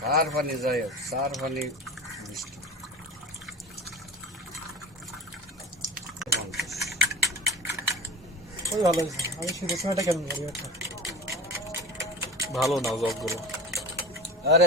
কার পানি যাই হোক, চার পানি বৃষ্টি। ওই ভালো হয়েছে। আমি শীতের সময়টা কেমন করি একটা ভালো না জগগুলো। আরে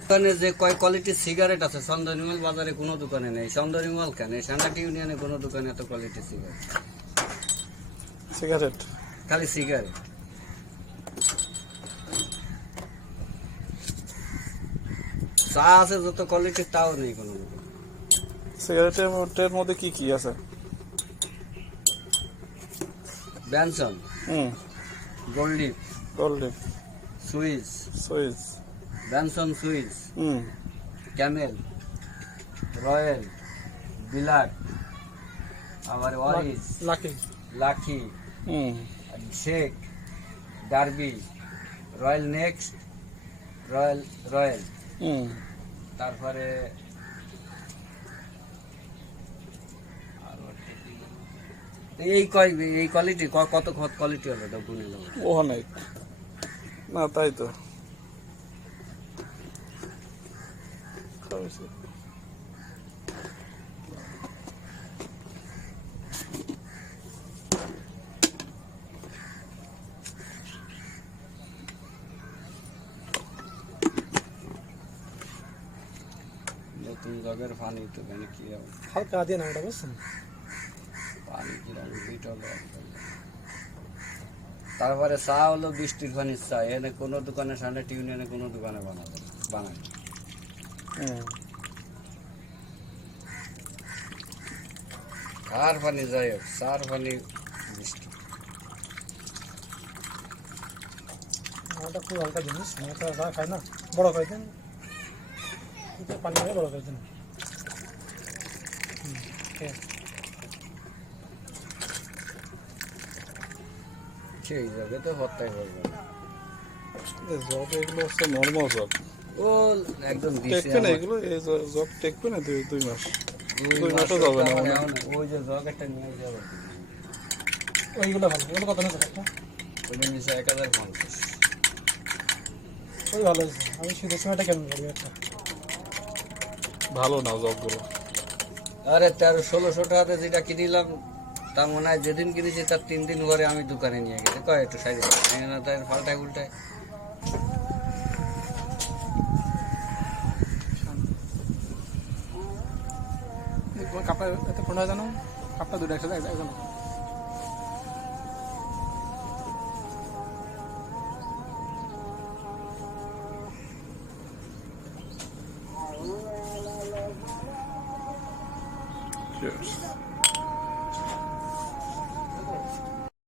দোকানে যে কয় কোয়ালিটির সিগারেট আছে চন্দনিমাল বাজারে কোনো দোকানে নেই। চন্দনিমাল কেন সান্ডাটি ইউনিয়নে কোনো দোকানে এত কোয়ালিটির সিগারেট, সিগারেট খালি সিগারেট। চা আছে যত কোয়ালিটির তাও নেই কোনো দোকানে। সিগারেটের মধ্যে কি কি আছে? ব্যানসন, গোল্ডিপ, গোল্ডিপ, Swiss, Swiss, ব্যানসন Swiss, Camel, royal, বিলাট, আবার ওয়ারিস, lucky lucky, shake, derby, royal next, royal royal, তারপরে এই কোয়ালিটি কত কোয়ালিটি হবে তো গুনে নেব। অনেক না, তাই তো। নতুন জগের পানি তো মানে কি হবে, হালকা দিয়ে না ওটা বুঝছেন। পানি কিরকম বিটল। তারপরে চা হলো বৃষ্টির পানির চা, এনে কোনো দোকানে সান্ডাটি ইউনিয়নে কোনো দোকানে বানায়। কার পানি যাই হোক, চার পানি বৃষ্টি। ওটা খুব হালকা জিনিস, মেয়েটা খায় না, বড় করে দেন পানি দিয়ে বড় করে দেন। সেই জায়গায় তো হত্যাই করবে না। জগ এগুলো হচ্ছে নর্মাল জগ। ও একদম টেকবে না এগুলো, এই জগ টেকবে না 2 মাস। 2 মাসও যাবে না মনে হয়। ওই যে জগ একটা নিয়ে যাবে, ওইগুলো ভালো। ওগুলো কত নেছে একটা? ওটা নিচে 1050। ওই ভালো হয়েছে। আমি শীতের সময়টা কেমন করি একটা ভালো না জগগুলো। আরে 1300-1600 টাকাতে যেটা কিনিলাম তা মনে হয় যেদিন কিনেছি তার 3 দিন পরে আমি দোকানে নিয়ে গেছি, কয় একটু সাইজ না তাই পাল্টায় উল্টায়। কাপড় এত ফোন হয় জানো, কাপড় দুটো একসাথে একদম Cheers.